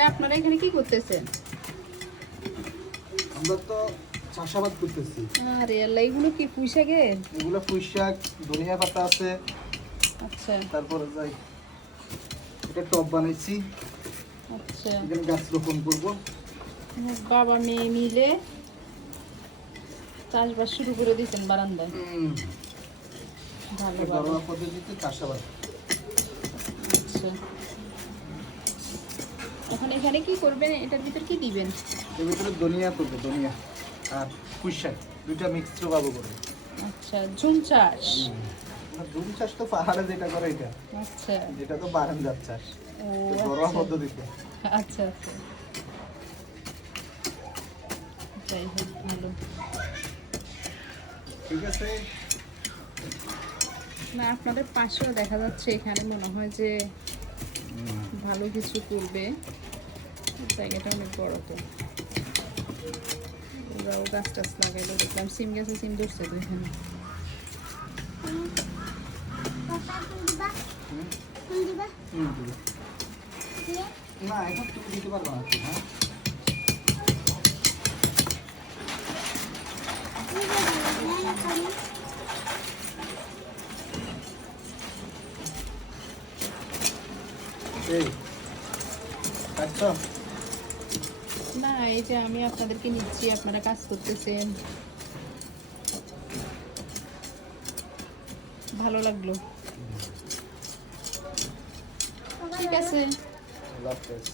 মানে আপনারা এখানে কি করতেছেন? আমরা তো চাষাবাদ করতেছি। আরে আল্লাহ, এগুলো কি পুঁই শাকের? এগুলো পুঁই শাক, ধনিয়া পাতা আছে। আচ্ছা তারপরে যাই এটা টব বানাইছি, আচ্ছা। এখানে গাছ রোপণ করব। বাবা মেয়ে মিলে চাষবাস শুরু করে দিয়েছেন বারান্দায়। ভালো ভালো। ঘরোয়া পদ্ধতিতে চাষাবাদ। আচ্ছা, এখন এখানে কি করবেন? এটার ভিতর কি দিবেন? এর ভিতরে ধনিয়া করবে, ধনিয়া আর পুঁই শাক দুইটা মিক্সড ভাবে করবে। আচ্ছা, ঝুম চাষ। জুম চাষ তো পাহাড়ে যেটা করে এটা, আচ্ছা যেটা তো বারান্দার চাষ। ও তো ঘরোয়া আচ্ছা পদ্ধতিতে। আচ্ছা আচ্ছা। যাই হোক, ভালো। ঠিক আছে। না, আপনাদের পাশেও দেখা যাচ্ছে এখানে মনে হয় যে ভালো কিছু করবে। জায়গাটা অনেক বড়, তো ওরাও গাছ টাছ লাগাইলো দেখলাম। সিম গাছে সিম ধরছে তো এখানে। না এখন তুমি দিতে পারবো না, হ্যাঁ। এই আচ্ছা, না, এই যে আমি আপনাদেরকে নিচ্ছি, আপনারা কাজ করতেছেন, ভালো লাগলো। ঠিক আছে। আল্লাহ হাফেজ।